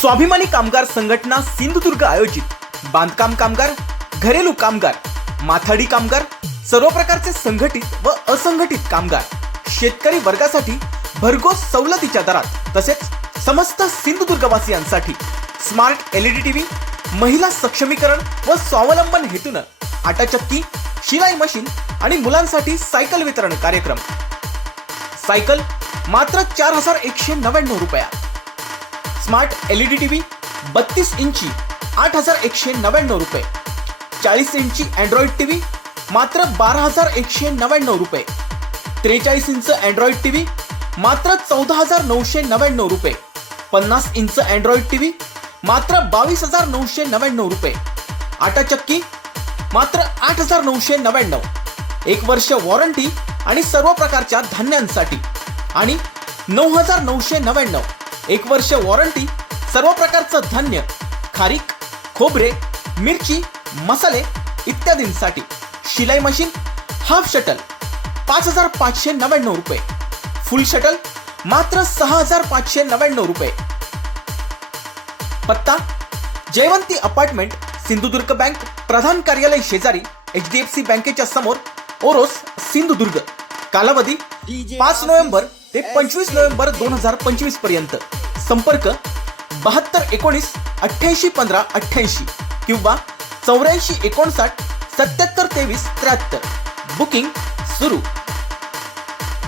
स्वाभिमानी कामगार संघटना सिंधुदुर्ग आयोजित. बांधकाम कामगार घरेलू कामगार माथाडी कामगार सर्व प्रकारचे संघटित व असंघटित कामगार. शेतकरी वर्गासाठी भरघोस सवलतीच्या दरात तसेच समस्त सिंधुदुर्गवासियांसाठी स्मार्ट एलईडी टीव्ही महिला सक्षमीकरण व स्वावलंबन हेतून आटाचक्की शिलाई मशीन आणि मुलांसाठी सायकल वितरण कार्यक्रम. सायकल मात्र चार हजार एकशे नव्याण्णव रुपयात स्मार्ट एलईडी टीव्ही बत्तीस इंची आठ हजार एकशे नव्याण्णव रुपये. चाळीस इंची अँड्रॉइड टीव्ही मात्र बारा हजार एकशे नव्याण्णव रुपये. त्रेचाळीस इंच अँड्रॉइड टीव्ही मात्र चौदा हजार नऊशे नव्याण्णव रुपये. पन्नास इंच अँड्रॉइड टीव्ही मात्र बावीस हजार नऊशे नव्याण्णव रुपये. आटा चक्की मात्र आठ हजार नऊशे नव्याण्णव. एक वर्ष वॉरंटी आणि सर्व प्रकारच्या धान्यांसाठी. आणि नऊ हजार नऊशे नव्याण्णव. एक वर्ष वॉरंटी सर्व प्रकारचं धान्य खारीक खोबरे मिरची मसाले इत्यादींसाठी शिलाई मशीन हाफ शटल पाच हजार पाचशे नव्याण्णव रुपये. फुल शटल मात्र सहा हजार पाचशे नव्याण्णव रुपये. पत्ता जयवंती अपार्टमेंट सिंधुदुर्ग बँक प्रधान कार्यालय शेजारी एच डी एफ सी बँकेच्या समोर ओरोस सिंधुदुर्ग. कालावधी पाच नोव्हेंबर ते पंचवीस नोव्हेंबर दोन हजार पंचवीसपर्यंत. संपर्क बहात्तर एकोणीस अठ्ठ्याऐंशी पंधरा अठ्ठ्याऐंशी किंवा चौऱ्याऐंशी एकोणसाठ सत्याहत्तर तेवीस त्र्याहत्तर. बुकिंग सुरू.